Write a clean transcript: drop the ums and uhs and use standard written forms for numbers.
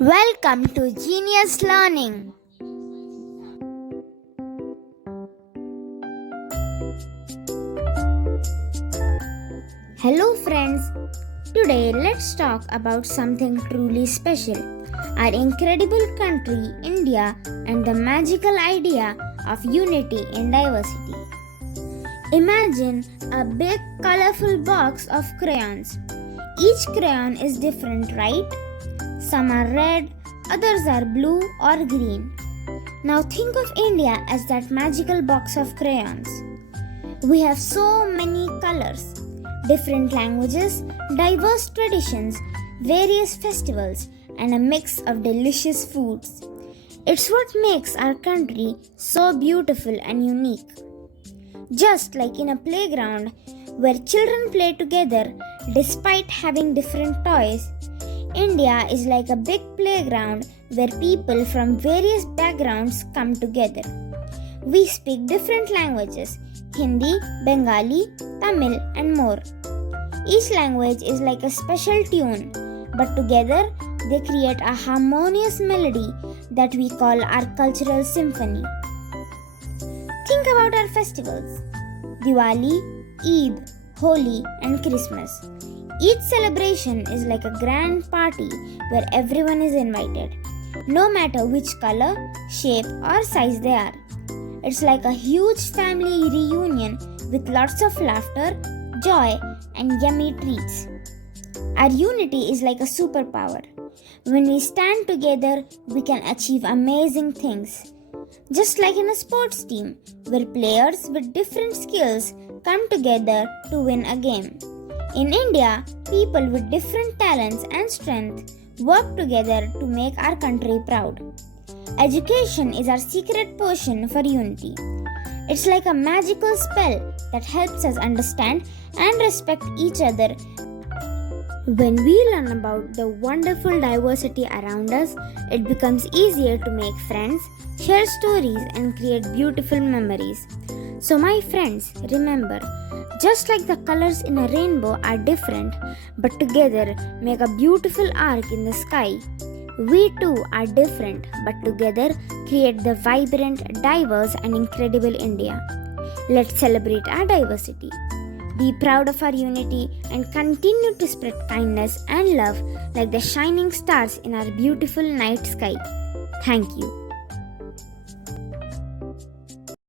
Welcome to Genius Learning. Hello friends. Today let's talk about something truly special. Our incredible country, India, and the magical idea of unity in diversity. Imagine a big colorful box of crayons. Each crayon is different, right? Some are red, others are blue or green. Now think of India as that magical box of crayons. We have so many colors, different languages, diverse traditions, various festivals, and a mix of delicious foods. It's what makes our country so beautiful and unique. Just like in a playground where children play together despite having different toys, India is like a big playground where people from various backgrounds come together. We speak different languages: Hindi, Bengali, Tamil, and more. Each language is like a special tune, but together they create a harmonious melody that we call our cultural symphony. Think about our festivals: Diwali, Eid, Holi, and Christmas. Each celebration is like a grand party where everyone is invited, no matter which color, shape, or size they are. It's like a huge family reunion with lots of laughter, joy, and yummy treats. Our unity is like a superpower. When we stand together, we can achieve amazing things. Just like in a sports team, where players with different skills come together to win a game. In India, people with different talents and strength work together to make our country proud. Education is our secret potion for unity. It's like a magical spell that helps us understand and respect each other. When we learn about the wonderful diversity around us, it becomes easier to make friends, share stories, and create beautiful memories. So, my friends, remember, just like the colors in a rainbow are different but together make a beautiful arc in the sky, we too are different but together create the vibrant, diverse, and incredible India. Let's celebrate our diversity, be proud of our unity, and continue to spread kindness and love like the shining stars in our beautiful night sky. Thank you.